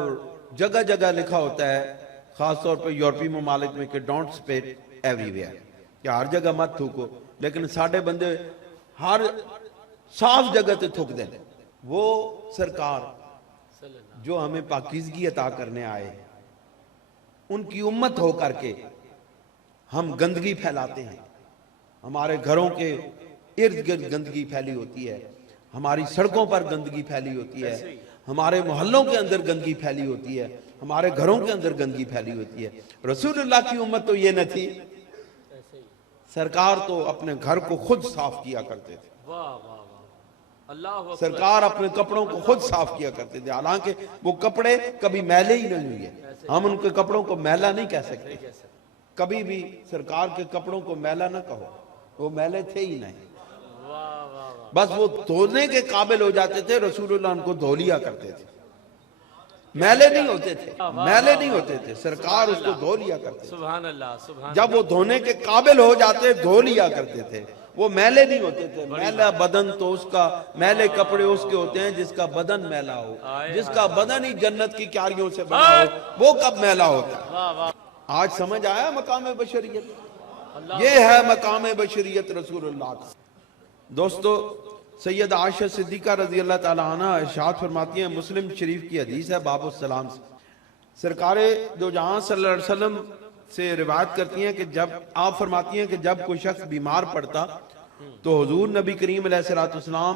جگہ جگہ لکھا ہوتا ہے، خاص طور پر یورپی ممالک میں کہ ڈونٹ اسپیٹ ایوری ویئر، کہ ہر جگہ مت تھوکو، لیکن ساڑھے بندے ہر صاف جگہ تے تھوک دیں۔ وہ سرکار جو ہمیں پاکیزگی عطا کرنے آئے، ان کی امت ہو کر کے ہم گندگی پھیلاتے ہیں، ہمارے گھروں کے ارد گرد گندگی پھیلی ہوتی ہے، ہماری سڑکوں پر گندگی پھیلی ہوتی ہے، ہمارے محلوں کے اندر گندگی پھیلی ہوتی ہے، ہمارے گھروں کے اندر گندگی پھیلی ہوتی ہے۔ رسول اللہ کی امت تو یہ نہ تھی، سرکار تو اپنے گھر کو خود صاف کیا کرتے تھے، واہ واہ واہ، اللہ اکبر، سرکار اپنے کپڑوں کو خود صاف کیا کرتے تھے، حالانکہ وہ کپڑے کبھی میلے ہی نہیں ہوئے، ہم ان کے کپڑوں کو میلا نہیں کہہ سکتے، کبھی بھی سرکار کے کپڑوں کو میلا نہ کہو، وہ میلے تھے ہی نہیں، واہ واہ واہ، بس وہ دھونے کے قابل ہو جاتے تھے، رسول اللہ ان کو دھو لیا کرتے تھے، میلے نہیں ہوتے تھے، میلے نہیں ہوتے تھے، سرکار اس کو دھو لیا کرتے تھے، سبحان اللہ، سبحان جب وہ دھونے کے قابل ہو جاتے دھو لیا کرتے تھے، وہ میلے نہیں ہوتے تھے۔ میلا بدن تو اس کا، میلے کپڑے اس کے ہوتے ہیں جس کا بدن میلا ہو، جس کا بدن ہی جنت کی کیاریوں سے بنا ہو، وہ کب میلا ہوتا ہے؟ واہ واہ، آج سمجھ آیا مقام بشریت؟ یہ ہے مقام بشریت رسول اللہ کا۔ دوستو، سید عائشہ صدیقہ رضی اللہ تعالیٰ عنہ ارشاد فرماتی ہیں، مسلم شریف کی حدیث ہے باب السلام سے، سرکار دو جہاں صلی اللہ علیہ وسلم سے روایت کرتی ہیں کہ جب آپ فرماتی ہیں کہ جب کوئی شخص بیمار پڑتا تو حضور نبی کریم علیہ الصلوۃ والسلام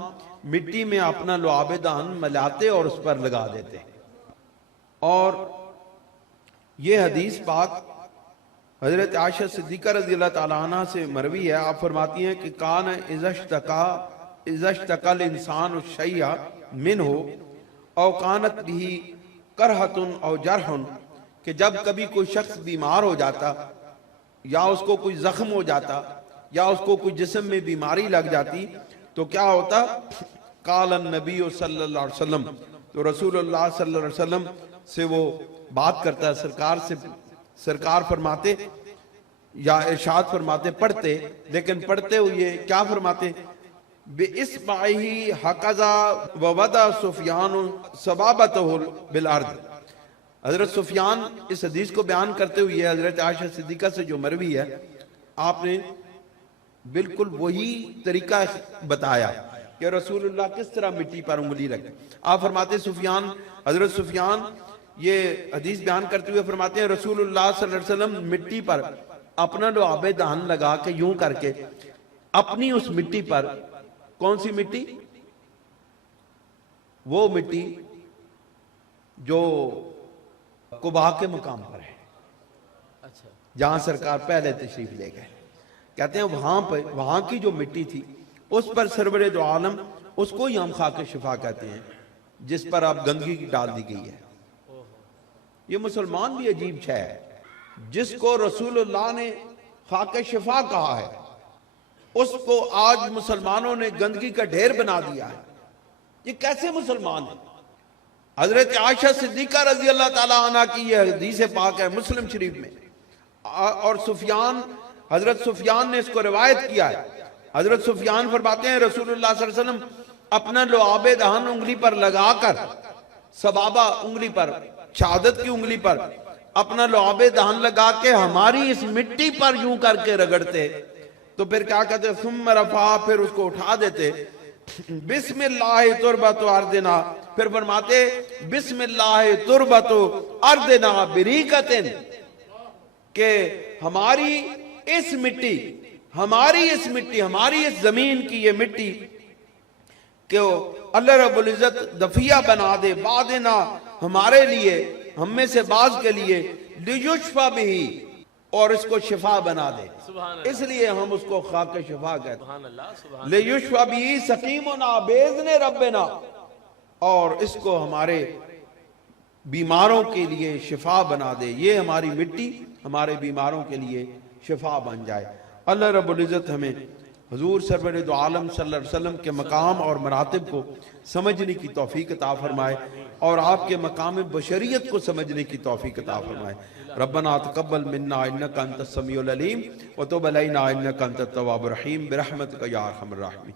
مٹی میں اپنا لعاب دہن ملاتے اور اس پر لگا دیتے. اور یہ حدیث پاک حضرت عائشہ صدیقہ رضی اللہ تعالیٰ عنہ سے مروی ہے. آپ فرماتی ہیں کہ کان اذا اشتکا الانسان الشیء منہ او کانت به کرہۃ او جرح، کہ جب کبھی کوئی شخص بیمار ہو جاتا یا اس کو کوئی زخم ہو جاتا یا اس کو کوئی جسم میں بیماری لگ جاتی تو کیا ہوتا؟ قال النبی صلی اللہ علیہ وسلم، تو رسول اللہ صلی اللہ علیہ وسلم سے وہ بات کرتا ہے، سرکار سے، سرکار فرماتے یا ارشاد فرماتے، پڑھتے، لیکن پڑھتے ہوئے کیا فرماتے؟ بِإِصْبَعِهِ هَكَذَا وَوَضَعَ سُفْيَانُ صَبَابَتَهُ بِالْأَرْضِ. حضرت سفیان اس حدیث کو بیان کرتے ہوئے حضرت عائشہ صدیقہ سے جو مروی ہے، آپ نے بالکل وہی طریقہ بتایا کہ رسول اللہ کس طرح مٹی پر انگلی رکھتے. آپ فرماتے سفیان، حضرت سفیان یہ حدیث بیان کرتے ہوئے فرماتے ہیں رسول اللہ صلی اللہ علیہ وسلم مٹی پر اپنا لعاب دہن لگا کے یوں کر کے اپنی اس مٹی پر، کون سی مٹی؟ وہ مٹی جو قباء کے مقام پر ہے، اچھا، جہاں سرکار پہلے تشریف لے گئے. کہتے ہیں وہاں کی جو مٹی تھی اس پر سرور دو عالم، اس کو ہی ہم خاک شفا کہتے ہیں، جس پر اب گندگی ڈال دی گئی ہے. یہ مسلمان بھی عجیب شے ہے، جس کو رسول اللہ نے خاک شفا کہا ہے اس کو آج مسلمانوں نے گندگی کا ڈھیر بنا دیا ہے. یہ کیسے مسلمان ہے؟ حضرت عائشہ صدیقہ رضی اللہ تعالیٰ عنہ کی یہ حدیث پاک ہے مسلم شریف میں، اور حضرت سفیان نے اس کو روایت کیا ہے. حضرت سفیان فرماتے ہیں رسول اللہ صلی اللہ علیہ وسلم اپنا لعاب دہن انگلی پر لگا کر، سبابہ انگلی پر، شہادت کی انگلی پر اپنا لعاب دہن لگا کے ہماری اس مٹی پر یوں کر کے رگڑتے، تو پھر کیا کہتے؟ ثم رفع، پھر اس کو اٹھا دیتے، بسم اللہ تربت ارضنا، پھر فرماتے بسم اللہ تربت ارضنا بریقۃ، کہ ہماری اس مٹی، ہماری اس زمین کی یہ مٹی کہ اللہ رب العزت دفیہ بنا دے بعدنا، ہمارے لیے، ہم میں سے بعض کے لیے، لیشفع بہ، اور اس کو شفا بنا دے. اس لیے ہم اس کو خاک شفا کہتے ہیں. لیشفع بہ سقیمنا باذن ربنا، اور اس کو ہمارے بیماروں کے لیے شفا بنا دے. یہ ہماری مٹی ہمارے بیماروں کے لیے شفا بن جائے. اللہ رب العزت ہمیں حضور سرور دو عالم صلی اللہ علیہ وسلم کے مقام اور مراتب کو سمجھنے کی توفیق عطا فرمائے، اور آپ کے مقام بشریت کو سمجھنے کی توفیق عطا فرمائے. ربنا تقبل منا انک انت السمیع العلیم وتب علینا انک انت التواب الرحیم برحمتک یا ارحم الراحمین.